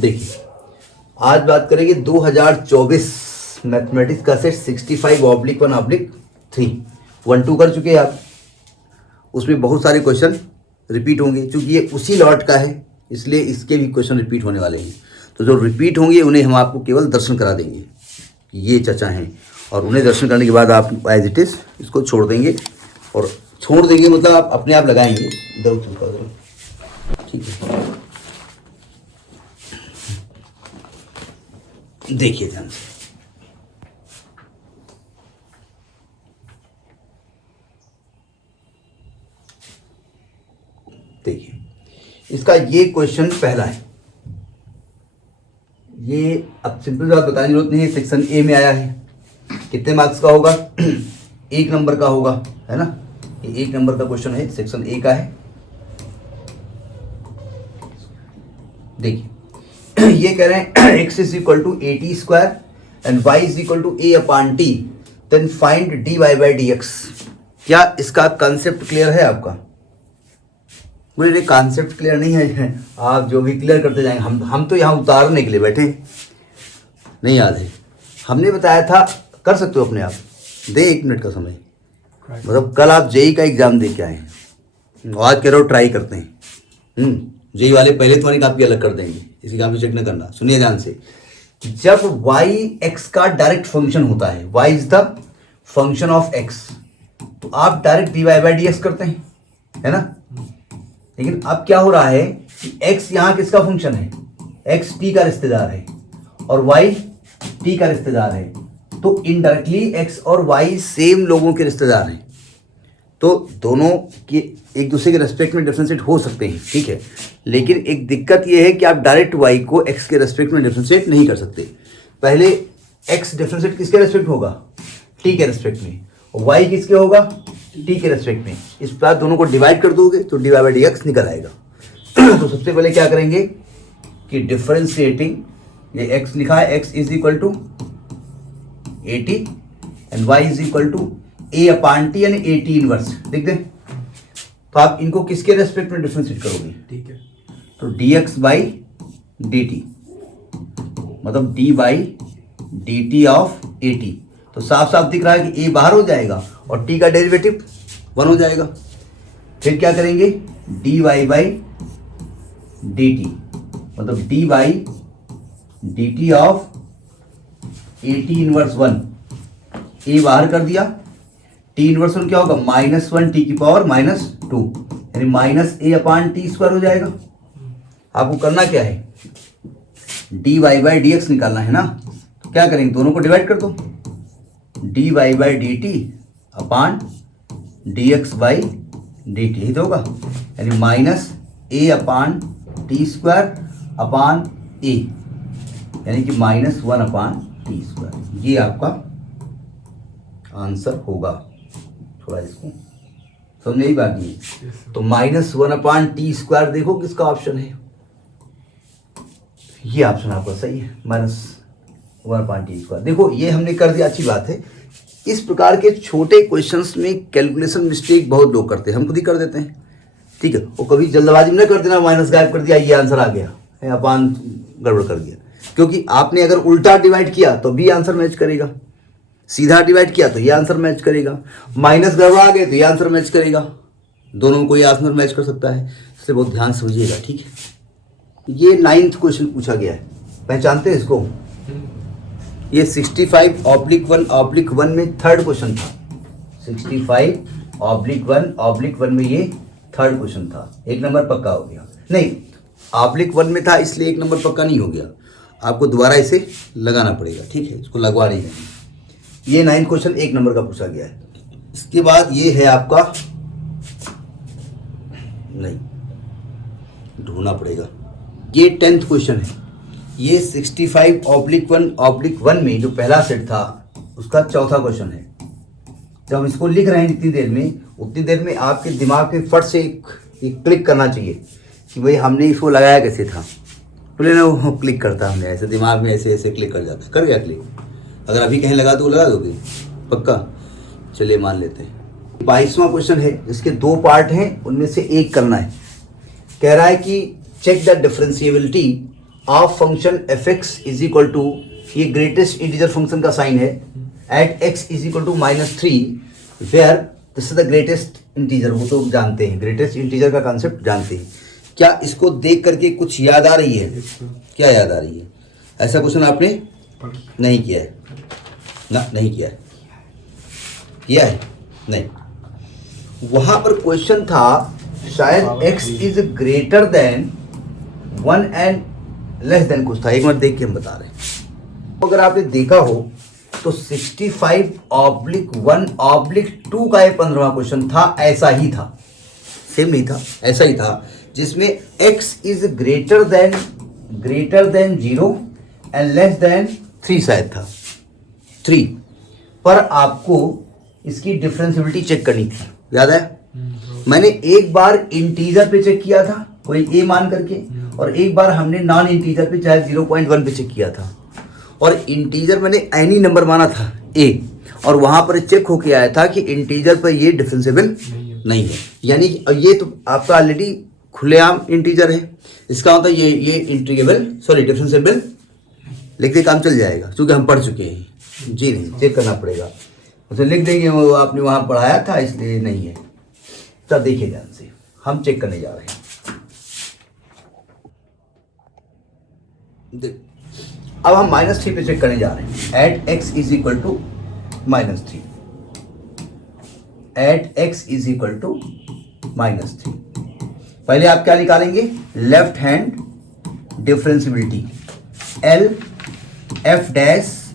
देखिए आज बात करेंगे 2024 मैथमेटिक्स का सेट 65/1/3 1-2 कर चुके हैं आप। उसमें बहुत सारे क्वेश्चन रिपीट होंगे, क्योंकि ये उसी लॉट का है इसलिए इसके भी क्वेश्चन रिपीट होने वाले हैं। तो जो रिपीट होंगे उन्हें हम आपको केवल दर्शन करा देंगे कि ये चचा हैं, और उन्हें दर्शन करने के बाद आप एज इट इज़ इसको छोड़ देंगे। और छोड़ देंगे मतलब आप अपने आप लगाएंगे इधर उधर कर, ठीक है। देखिए ध्यान से, देखिए इसका ये क्वेश्चन पहला है। ये अब सिंपल बात बताने की जरूरत नहीं है, सेक्शन ए में आया है। कितने मार्क्स का होगा? 1 नंबर का होगा, है ना। ये 1 नंबर का क्वेश्चन है, सेक्शन ए का है। देखिए ये कह रहे हैं x is equal to AT² and y is equal to A/T, then find dy/dx। क्या इसका कंसेप्ट क्लियर है आपका? बोले कॉन्सेप्ट क्लियर नहीं है, आप जो भी क्लियर करते जाएंगे। हम तो यहाँ उतारने के लिए बैठे हैं। नहीं याद है, हमने बताया था कर सकते हो अपने आप। दे 1 मिनट का समय, मतलब कल आप जेई का एग्जाम दे के आए हैं, आज कह रहे हो ट्राई करते हैं। जेई वाले पहले तुम्हारी कापी अलग कर देंगे, इसी कापी चेक न करना। सुनिए ध्यान से, जब y x का डायरेक्ट फंक्शन होता है, y is the function of x, तो आप डायरेक्ट dy/dx करते हैं, है ना। लेकिन अब क्या हो रहा है कि x यहाँ किसका फंक्शन है? x t का रिश्तेदार है और y t का रिश्तेदार है, तो इनडायरेक्टली x और y सेम लोगों के रिश्तेदार हैं। तो दोनों के एक दूसरे के रेस्पेक्ट में डिफरेंशिएट हो सकते हैं, ठीक है। लेकिन एक दिक्कत यह है कि आप डायरेक्ट y को x के रेस्पेक्ट में डिफरेंशिएट नहीं कर सकते। पहले x डिफरेंशिएट किसके रेस्पेक्ट होगा? t के रेस्पेक्ट में, और y किसके होगा? t के रेस्पेक्ट में। इस बात दोनों को डिवाइड कर दोगे तो dy/dx निकल आएगा। तो सबसे पहले क्या करेंगे कि डिफरेंशिएटिंग, ये x लिखा है, x is equal to AT and y is equal to A/T यानी AT इनवर्स, देख दें। तो आप इनको किसके रेस्पेक्ट में डिफरेंशिएट करोगे? ठीक है, तो dx/dt मतलब d/dt ऑफ AT। तो साफ साफ दिख रहा है कि a बाहर हो जाएगा और t का डेरिवेटिव 1 हो जाएगा। फिर क्या करेंगे? dy/dt मतलब d/dt of AT inverse 1, a बाहर कर दिया, t इनवर्स 1 क्या होगा? -1 t की पावर -2 यानी -A/T² हो जाएगा। आपको करना क्या है? dy/dx निकालना है ना। तो क्या करेंगे? दोनों को डिवाइड कर दो, dy/dt अपॉन dx/dt ही तो होगा, यानी -A/T² अपॉन a यानी कि -1/T²। ये आपका आंसर होगा। थोड़ा इसको समझे ही बात नहीं। तो -1/T² देखो किसका ऑप्शन है, ये ऑप्शन आपका सही है, -1/T²। देखो ये हमने कर दिया, अच्छी बात है। इस प्रकार के छोटे क्वेश्चंस में कैलकुलेशन मिस्टेक बहुत लोग करते हैं, हम खुद ही कर देते हैं, ठीक है। और कभी जल्दबाजी में ना कर देना, माइनस गायब कर दिया, ये आंसर आ गया, अपान गड़बड़ कर दिया। क्योंकि आपने अगर उल्टा डिवाइड किया तो भी आंसर मैच करेगा, सीधा डिवाइड किया तो ये आंसर मैच करेगा, माइनस गड़बड़ आ गए तो ये आंसर मैच करेगा। दोनों में कोई आंसर मैच कर सकता है, इससे बहुत ध्यान समझिएगा, ठीक है। ये 9th क्वेश्चन पूछा गया है, पहचानते हैं इसको? ये 65/1/1 में 3rd क्वेश्चन था। 65/1/1 में ये 3rd क्वेश्चन था। 1 नंबर पक्का हो गया, नहीं (1) में था इसलिए 1 नंबर पक्का नहीं हो गया, आपको दोबारा इसे लगाना पड़ेगा, ठीक है। इसको लगवा नहीं है। ये 9th क्वेश्चन 1 नंबर का पूछा गया है। इसके बाद ये है आपका, नहीं ढूंढना पड़ेगा, ये 10th क्वेश्चन है। ये 65/1/1 में जो पहला सेट था उसका 4था क्वेश्चन है। जब हम इसको लिख रहे हैं जितनी देर में, उतनी देर में आपके दिमाग पे फट से एक क्लिक करना चाहिए कि भाई हमने इसको लगाया कैसे था। बोले ना वो क्लिक करता, हमने ऐसे दिमाग में ऐसे ऐसे क्लिक कर जाता है। कर गया क्लिक? अगर अभी कहीं लगा दो, लगा दोगे पक्का? चलिए मान लेते हैं। 22वां क्वेश्चन है, इसके 2 पार्ट हैं, उनमें से एक करना है। कह रहा है कि check the differentiability of function F x is equal to, ये ग्रेटेस्ट इंटीजर फंक्शन का साइन है, at X is equal to -3 where this is the greatest integer. वो तो जानते हैं, ग्रेटेस्ट इंटीजर का कॉन्सेप्ट जानते हैं। क्या इसको देख करके कुछ याद आ रही है? क्या याद आ रही है? ऐसा क्वेश्चन आपने नहीं किया है ना? नहीं किया है? किया है? नहीं। वहां पर क्वेश्चन था शायद x is greater than 1 and less than कुछ था। एक मिनट देख के हम बता रहे हैं। अगर आपने देखा हो तो 65/1/2 का ये 15वां क्वेश्चन था, ऐसा ही था, सेम नहीं था, ऐसा ही था, जिसमें x is greater than 0 and less than 3 शायद था, 3 पर आपको इसकी डिफरेंशियबिलिटी चेक करनी थी, याद है? मैंने एक बार इंटीजर पे चेक किया था कोई a मान करके, और एक बार हमने नॉन इंटीजर पे चाहे 0.1 पे चेक किया था, और इंटीजर मैंने एनी नंबर माना था a, और वहां पर चेक होके आया था कि इंटीजर पर ये डिफरेंशिएबल नहीं है। यानी ये तो आपका ऑलरेडी खुलेआम इंटीजर है, इसका मतलब ये इंटीग्रेबल डिफरेंशिएबल लिखते काम चल जाएगा, क्योंकि हम पढ़ चुके हैं। जी नहीं, चेक करना पड़ेगा, उसे लिख देंगे वो आपने वहां पढ़ाया था, इसलिए नहीं है। तो देखिए ध्यान से, हम चेक करने जा रहे हैं। अब हम -3 पे चेक करने जा रहे हैं। At x is equal to -3, at x is equal to -3। पहले आप क्या निकालेंगे? Left hand differentiability L f dash,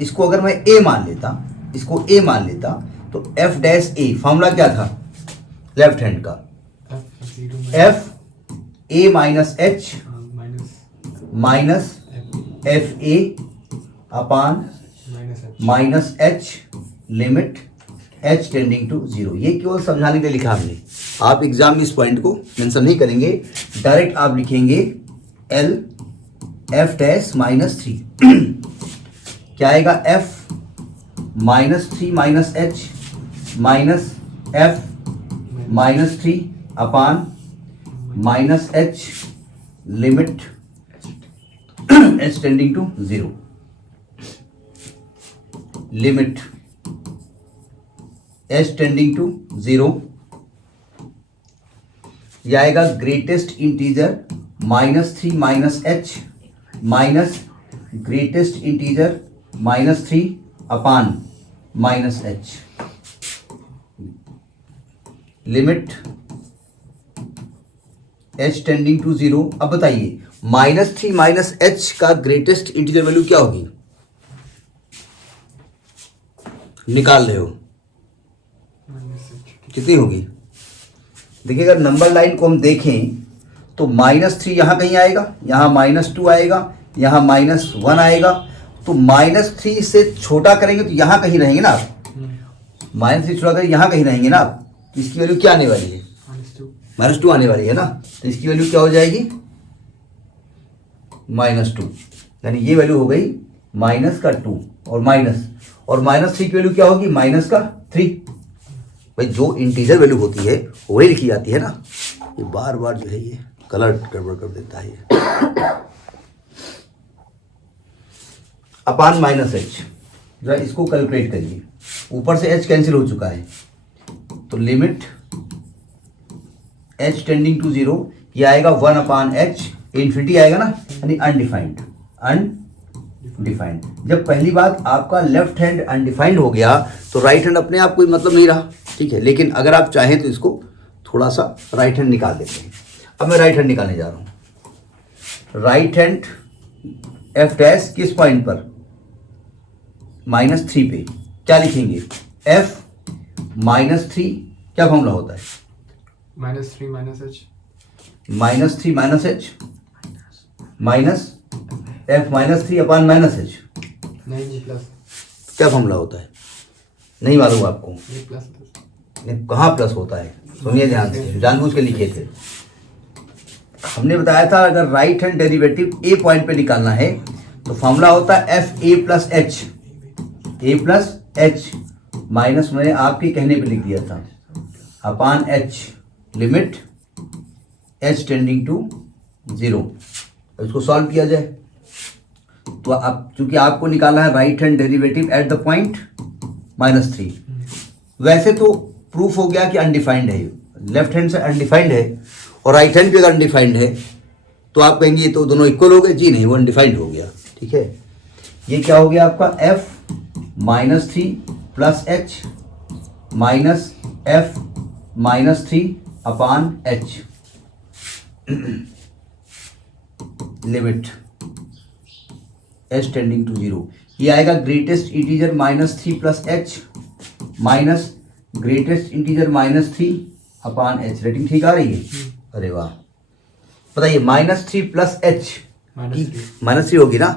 इसको अगर मैं a मान लेता, इसको a मान लेता, तो f डैश a फॉर्मूला क्या था लेफ्ट हैंड का? f a minus h minus F A upon minus H limit h tending to 0। ये केवल समझाने के लिए लिखा हमने, आप एग्जाम में इस पॉइंट को मेंशन नहीं करेंगे, डायरेक्ट आप लिखेंगे L f डैश -3 क्या आएगा? f -3 minus h minus f -3 upon minus h limit h tending to 0, limit h tending to 0। यह आएगा greatest integer -3 minus h minus greatest integer -3 upon minus h, limit h tending to 0। अब बताइए -3 minus h का greatest integer value क्या होगी? निकाल रहे हो, कितनी होगी? देखिए अगर नंबर लाइन को हम देखें तो -3 यहां कहीं आएगा, यहां -2 आएगा, यहां -1 आएगा, तो -3 से छोटा करेंगे तो यहां कहीं रहेंगे ना आप, -3 छोटा करेंगे यहां कहीं रहेंगे ना आप, तो इसकी वैल्यू क्या आने वाली है? -2 आने वाली है ना, तो इसकी वैल्यू क्या हो जाएगी? -2, यानी ये वैल्यू हो गई -2 और -3 की वैल्यू क्या होगी? -3। भाई जो इंटीजर वैल्यू होती है वही लिखी जाती है ना, ये बार बार जो है ये कलर गड़बड़ कर देता है ये। अपान -h, जरा इसको कैलकुलेट करिए, ऊपर से h कैंसिल हो चुका है, तो लिमिट h टेंडिंग टू 0, ये आएगा 1/h, इन्फिनिटी आएगा ना, यानी अनडिफाइंड। जब पहली बात आपका लेफ्ट हैंड अनडिफाइंड हो गया तो राइट हैंड अपने आप कोई मतलब नहीं रहा, ठीक है। लेकिन अगर आप चाहें तो इसको थोड़ा सा राइट हैंड निकाल देते हैं। अब मैं राइट हैंड निकालने जा रहा हूं। राइट हैंड एफ डैश किस पॉइंट पर? -3 पे क्या लिखेंगे? f -3 क्या फॉर्मूला होता है? -3 minus h -3 minus h minus f -3 upon -h, नहीं प्लस, क्या फॉर्मूला होता है? नहीं मालूम आपको? प्लस नहीं, कहाँ प्लस होता है? सुनिए ध्यान से, जानबूझ के लिखे थे हमने, बताया था अगर right hand derivative a point पे निकालना है तो फॉर्मूला होता है f a plus h minus, मैंने आपके कहने पे लिख दिया था, upon h, limit h tending to 0। अब इसको सॉल्व किया जाए तो अब चूंकि आपको निकालना है right hand derivative at the point -3, वैसे तो प्रूफ हो गया कि अनडिफाइंड है, लेफ्ट हैंड से अनडिफाइंड है और राइट हैंड भी अगर अनडिफाइंड है तो आप कहेंगे ये तो दोनों इक्वल हो गए। जी नहीं, वो अनडिफाइंड हो गया। ठीक है, ये क्या हो गया आपका f -3 plus h minus f -3 upon h limit h tending to 0। ये आएगा greatest integer -3 plus h minus greatest integer -3 upon h। Rating ठीक आ रही है? अरे वाह, बताइए -3 प्लस h -3 होगी ना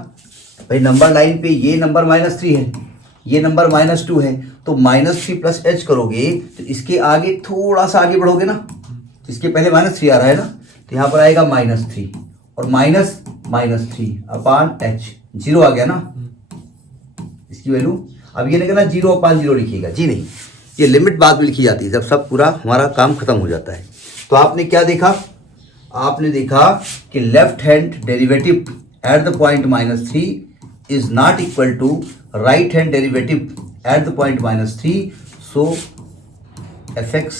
भाई। नंबर लाइन पे ये नंबर -3 है, ये नंबर -2 है, तो -3 प्लस h करोगे तो इसके आगे थोड़ा सा आगे बढ़ोगे ना, तो इसके पहले -3 आ रहा है ना, तो यहाँ पर आएगा -3 और -3 अपान h, 0 आ गया ना इसकी वैल्यू। अब ये नहीं कहना 0 अपान 0 लिखिएगा, जी नहीं, ये लिमिट बाद में लिखी जाती है जब सब पूरा हमारा काम खत्म हो जाता है। तो आपने क्या देखा? आपने देखा कि left hand derivative at the point -3 is not equal to right hand derivative at the point -3, so fx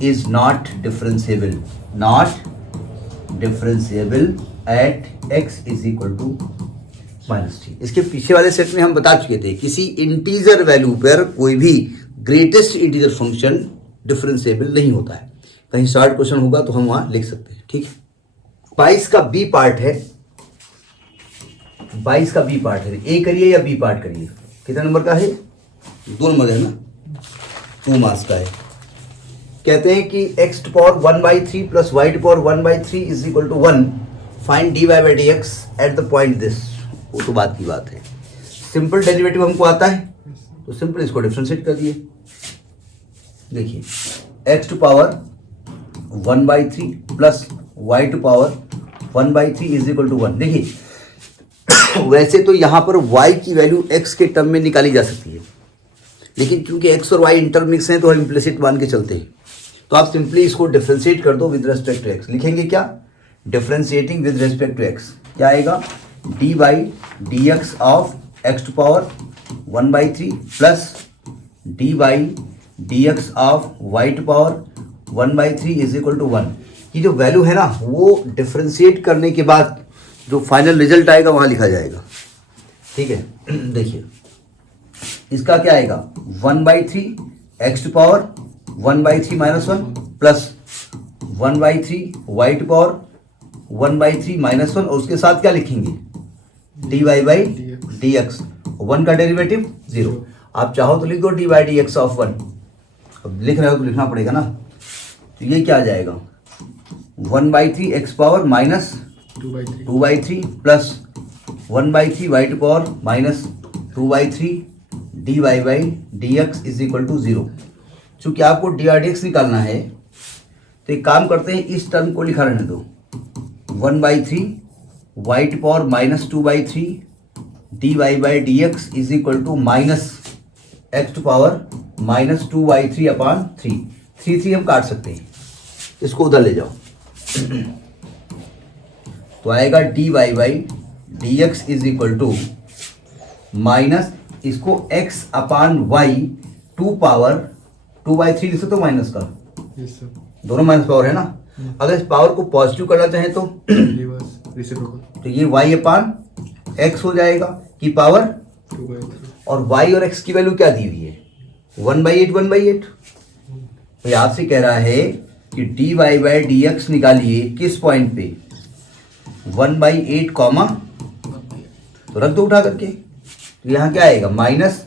is not differentiable at x is equal to -3। इसके पीछे वाले सेट में हम बता चुके थे किसी इंटीजर वैल्यू पर कोई भी ग्रेटेस्ट इंटीजर फंक्शन डिफरेंशिएबल नहीं होता है। कहीं शॉर्ट क्वेश्चन होगा तो हम वहां लिख सकते हैं। ठीक है, 22 का बी पार्ट है, 22 का बी पार्ट है। ए करिए या बी पार्ट करिए? कितने नंबर का है? 2 नंबर है ना, 2 मार्क्स का है। कहते हैं कि x to power 1/3 plus y to power 1/3 is equal to 1, find dy/dx at the point this. वो तो बात की बात है, सिंपल डेरिवेटिव हमको आता है तो सिंपल इसको डिफरेंशिएट कर दिए। देखिए x to power 1/3 plus y to power 1/3 is equal to 1। देखिए वैसे तो यहाँ पर y की वैल्यू x के टर्म में निकाली जा सकती है, लेकिन क्योंकि x और y इंटरमिक्स हैं तो हम इम्प्लिसिट मान के चलते हैं। तो आप सिंपली इसको डिफरेंशिएट कर दो विद रेस्पेक्ट टू x। लिखेंगे क्या? Differentiating with respect to x क्या आएगा? dy/dx of x to power 1/3 plus dy/dx of y to power 1/3 is equal to 1। ये जो वैल्यू है ना वो डिफरेंशिएट करने के बाद जो फाइनल रिजल्ट आएगा वहाँ लिखा जाएगा। ठीक है, देखिए इसका क्या आएगा? 1/3 x to power 1/3 -1 plus 1/3 y to power 1/3 -1 और उसके साथ क्या लिखेंगे? dy/dx। 1 का डेरिवेटिव 0। आप चाहो तो लिख दो dy/dx ऑफ 1। अब लिख रहे हो तो लिखना पड़ेगा ना, तो ये क्या आ जाएगा? 1/3 x power minus 2/3 plus 1/3 y to power minus 2/3 dy/dx is equal to 0। चूंकि आपको dy/dx निकालना है तो एक काम करते हैं, इस टर्म को लिखा रहने दो। 1/3 y to power minus 2/3 dy/dx is equal to minus x to power minus 2/3 upon 3 हम काट सकते हैं, इसको उधर ले जाओ तो आएगा dy/dx is equal to minus इसको x अपान y 2 पावर 2/3 लिख सकते हो माइनस का, दोनों माइनस पावर है ना। अगर इस पावर को पॉजिटिव करना चाहें तो ये y अपान x हो जाएगा की पावर 2/3 और y और x की वैल्यू क्या दी हुई है? 1/8 तो ये आपसे कह रहा है कि dy/dx निकालिए किस पॉइंट पे? 1/8 कॉमा, तो रख दो उठा करके, तो यहाँ क्या आएगा? माइनस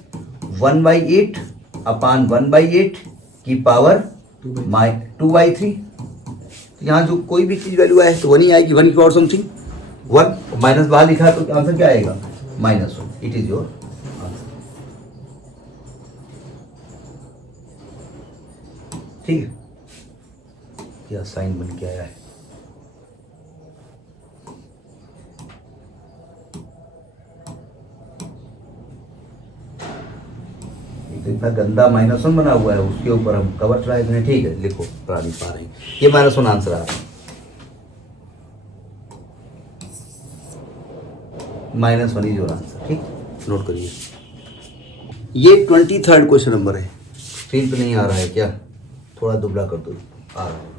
1/8 अपान 1/8 की पावर 2/3। यहाँ जो कोई भी चीज वैल्यू आए तो 1 ही आएगी, 1 की पावर समथिंग 1, माइनस बाहर लिखा है तो आंसर क्या आएगा? -1। It is your answer. ठीक है, क्या साइन बन के आया है? तो इतना गंदा -1 बना हुआ है, उसके ऊपर हम कवर ट्राई करें। ठीक है, लिखो, पढ़ा नहीं पा रहे हैं। ये -1 आंसर आ रहा है। -1 इज योर आंसर। ठीक, नोट करिए। ये 23rd क्वेश्चन नंबर है। स्क्रीन पे नहीं आ रहा है क्या? थोड़ा दुबला कर दो, आ रहा है।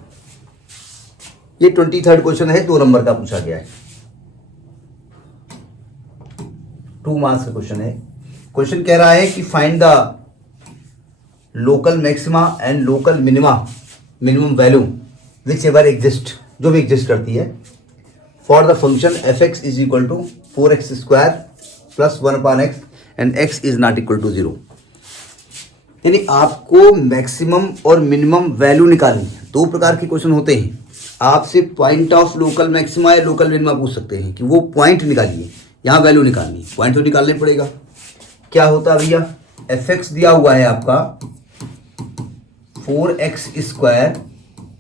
ये 23rd क्वेश्चन है, 2 नंबर का पूछा गया है, 2 मार्क्स का क्वेश्चन है। क्वेश्चन कह रहा है कि find the local maxima and local minimum value whichever exist, जो भी एग्जिस्ट करती है, for the function F x is equal to 4x² plus 1/x and x is not equal to 0। यानी आपको मैक्सिमम और मिनिमम वैल्यू निकालनी है। 2 प्रकार के क्वेश्चन होते हैं। आपसे पॉइंट ऑफ लोकल मैक्सिमा या लोकल मिनिमा पूछ सकते हैं कि वो पॉइंट निकालिए, यहाँ वैल्यू निकालनी है, पॉइंट तो निकालना ही पड़ेगा। क्या होता है भैया, एफ एक्स दिया हुआ है आपका 4x²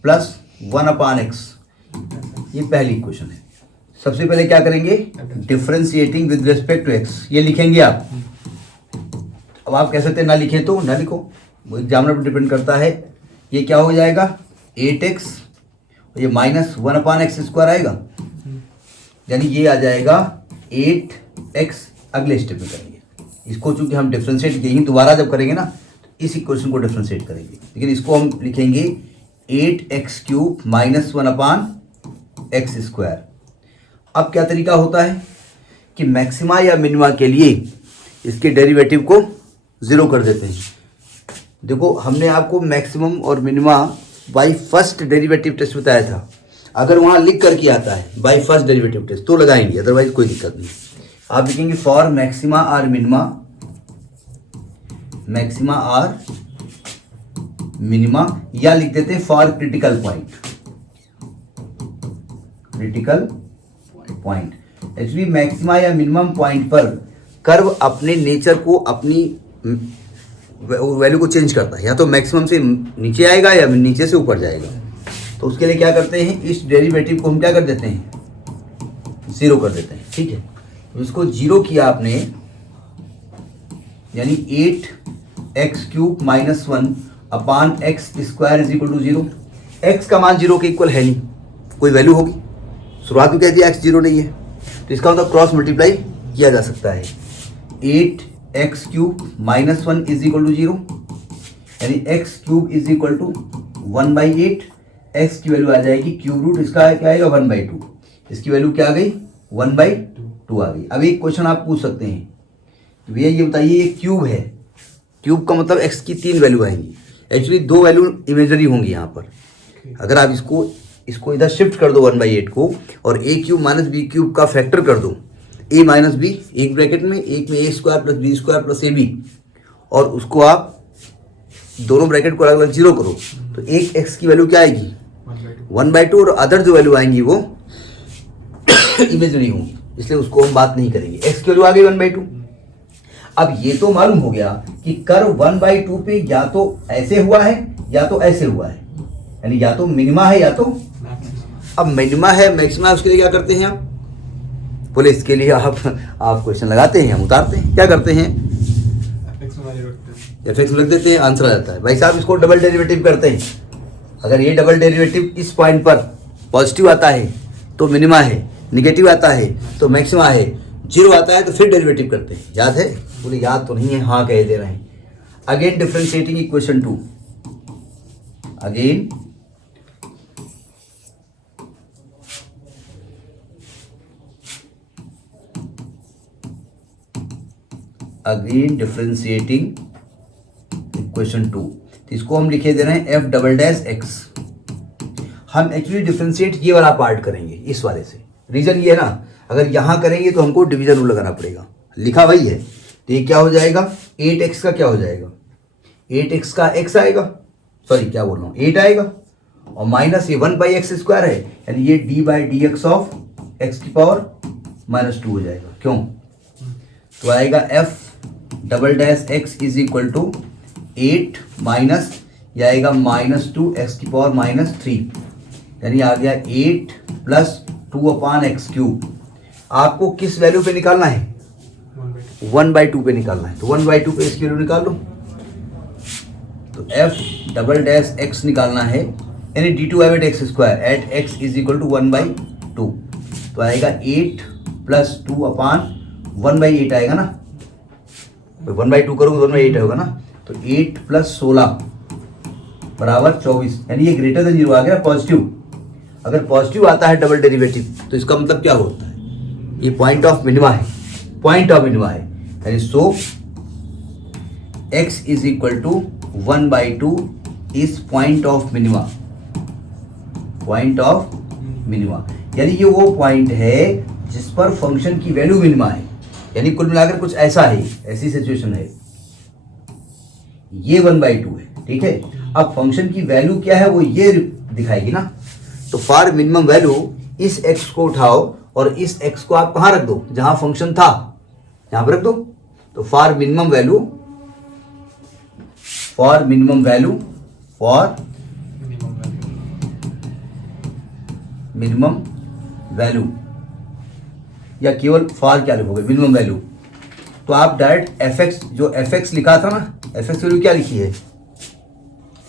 प्लस 1/x, ये पहली इक्वेशन है। सबसे पहले क्या करेंगे, differentiating with respect to x, ये लिखेंगे आप। अब आप कह सकते हैं ना लिखें तो ना लिखो, वो एग्जामिनर पर डिपेंड करता है। ये क्या हो जाएगा 8x, ये -1/x² आएगा, यानी ये आ जाएगा 8x। अगले स्टेप में करेंगे इसको, चूंकि हम डिफरेंशिएट यही दोबारा जब करेंगे ना तो इस इक्वेशन को डिफरेंशिएट करेंगे, लेकिन इसको हम लिखेंगे 8x³ - 1/x²। अब क्या तरीका होता है कि मैक्सिमा या मिनिमा के लिए इसके डेरिवेटिव को 0 कर देते हैं। देखो हमने आपको मैक्सिमम और minima by first derivative test बताया था। अगर वहाँ लिख करके आता है बाय फर्स्ट डेरिवेटिव टेस्ट तो लगाएंगे, अदरवाइज कोई दिक्कत नहीं। आप लिखेंगे फॉर मैक्सिमा और मिनिमा, या लिख देते हैं for critical point. Actually maxima या मिनिमम पॉइंट पर कर्व अपने नेचर को, अपनी वैल्यू को चेंज करता है, या तो मैक्सिमम से नीचे आएगा या नीचे से ऊपर जाएगा। तो उसके लिए क्या करते हैं, इस डेरिवेटिव को हम क्या कर देते हैं 0 कर देते हैं। ठीक है, तो इसको 0 किया आपने, यानी 8x³ - 1/x² is equal to 0। x का मान 0 के इक्वल है नहीं, कोई वैल्यू होगी, शुरुआत में कह दिया x 0 नहीं है, तो इसका मतलब क्रॉस मल्टीप्लाई किया जा सकता है। 8x³ - 1 इज इक्वल टू 0, यानी x³ is equal to 1/8। x की वैल्यू आ जाएगी क्यूब रूट, इसका क्या आएगा 1/2, इसकी वैल्यू क्या आ गई 1/2 आ गई। अब एक क्वेश्चन आप पूछ सकते हैं, भैया ये बताइए ये क्यूब है, क्यूब का मतलब x की 3 वैल्यू आएंगी। एक्चुअली 2 वैल्यू इमेजरी होंगी यहाँ पर। अगर आप इसको इधर शिफ्ट कर दो 1/8 को, और a³ - b³ का फैक्टर कर दो, a - b, एक ब्रैकेट में, एक में a² + b² + ab, और उसको आप दोनों ब्रैकेट को अलग अलग 0 करो, तो एक x की वैल्यू क्या आएगी 1/2, और अदर जो वैल्यू आएंगी वो इमेजरी होंगी, इसलिए उसको हम बात नहीं करेंगे। x की वैल्यू आ गई 1/2। अब ये तो मालूम हो गया कि कर्व 1/2 पे या तो ऐसे हुआ है या तो ऐसे हुआ है, यानी या तो मिनिमा है या तो। अब मिनिमा है मैक्सिमा, उसके लिए क्या करते हैं आप, बोले इसके लिए आप क्वेश्चन लगाते हैं, हम उतारते हैं, क्या करते हैं एफ एक्स लिख देते हैं, आंसर आ जाता है। भाई साहब इसको डबल डेरिवेटिव करते हैं, अगर ये डबल डेरिवेटिव इस पॉइंट पर पॉजिटिव आता है तो मिनिमा है, निगेटिव आता है तो मैक्सिमा है, 0 आता है तो फिर डेरिवेटिव करते हैं। याद है? बोले याद तो नहीं है, हाँ कह दे रहे हैं। Again differentiating equation 2, again differentiating equation 2, तो इसको हम लिखे दे रहे हैं f'(x). हम एक्चुअली डिफरेंशिएट ये वाला पार्ट करेंगे इस वाले से। रीजन ये है ना, अगर यहाँ करेंगे तो हमको डिवीजन रूल लगाना पड़ेगा, लिखा वही है। तो ये क्या हो जाएगा 8x का क्या हो जाएगा, 8x का x आएगा, सॉरी क्या बोल रहा हूँ 8 आएगा, और माइनस ये 1/x² है, यानी ये d/dx ऑफ x⁻² हो जाएगा। क्यों? तो आएगा f'(x) is equal to 8 minus, यह आएगा -2x⁻³ यानी आ गया 8 + 2/x³। आपको किस वैल्यू पे निकालना है 1/2 पे निकालना है, तो 1/2 पे इसकी वैल्यू निकाल लो। तो f'(x) निकालना है, यानी d2/x² at x is equal to 1/2, तो आएगा 8 + 2/2 1/8 आएगा ना, 1/2 करोगे 1/8 होगा ना, तो 8 + 16 बराबर 24, यानी ये ग्रेटर देन 0 आ गया पॉजिटिव। अगर पॉजिटिव आता है डबल डेरिवेटिव तो इसका मतलब क्या होता है, ये पॉइंट ऑफ मिनिमा है, पॉइंट ऑफ मिनिमा है, यानी so x is equal to 1/2 is point of minima, point of minima, यानी ये वो पॉइंट है जिस पर फंक्शन की वैल्यू मिनिमा है, यानी कुल मिलाकर कुछ ऐसा है, ऐसी सिचुएशन है, ये 1/2 है, ठीक है। अब फंक्शन की वैल्यू क्या है वो ये दिखाएगी ना, तो फॉर मिनिमम वैल्यू इस x को उठाओ और इस x को आप कहाँ रख दो, जहां फंक्शन था यहां पर रख दो, तो for minimum value, for minimum value, for minimum value, या केवल फॉर क्या लिखोगे, मिनिमम वैल्यू, तो आप डायरेक्ट fx, जो fx लिखा था ना, fx वैल्यू क्या लिखी है,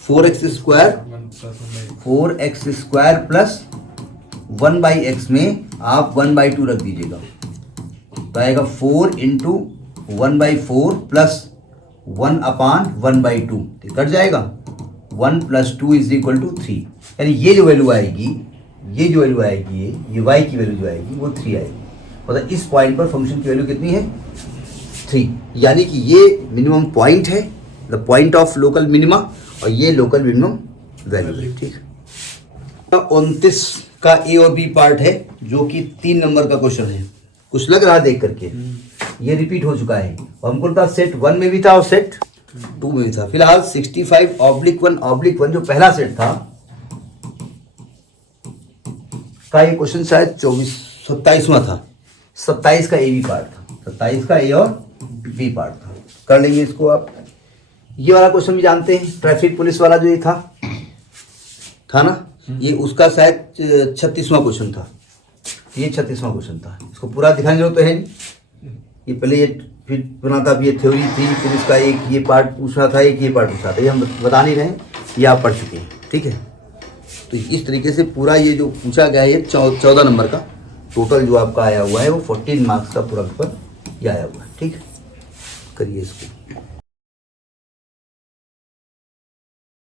4x² प्लस 1/x में आप 1/2 रख दीजिएगा, तो आएगा 4 × 1/4 प्लस 1/1/2, कट जाएगा, 1 + 2 = 3, यानी ये जो वैल्यू आएगी, ये जो वैल्यू आएगी, ये y की वैल्यू जो आएगी वो 3 आएगी, मतलब इस पॉइंट पर फंक्शन की वैल्यू कितनी है, 3, यानी कि ये मिनिमम पॉइंट है, the point of local minima, और ये लोकल मिनिमम वैल्यू है, ठीक है। 29 का ए और बी पार्ट है, जो कि 3 नंबर का क्वेश्चन है, कुछ लग रहा है देख करके, ये रिपीट हो चुका है, और हमको था सेट 1 में भी था और सेट 2 में भी था। फिलहाल 65/1/1 जो पहला सेट था का ये क्वेश्चन शायद 27वां था, 27 का ए बी पार्ट था, 27 का ए और बी पार्ट था, कर लेंगे इसको आप। ये वाला क्वेश्चन भी जानते हैं, ट्रैफिक पुलिस वाला जो ये था ना, ये उसका शायद 36वां क्वेश्चन था, ये 36वां क्वेश्चन था, इसको पूरा दिखाने जरूरत तो है नहीं, ये पहले ये फिर बना था, ये थ्योरी थी, फिर इसका एक ये पार्ट पूछना था, एक ये पार्ट पूछना था, ये हम बता नहीं रहे हैं, ये आप पढ़ चुके हैं, ठीक है। तो इस तरीके से पूरा ये जो पूछा गया है, ये 14 नंबर का टोटल जो आपका आया हुआ है वो 14 मार्क्स का पूरा पेपर ये आया हुआ है, ठीक है। करिए इसको।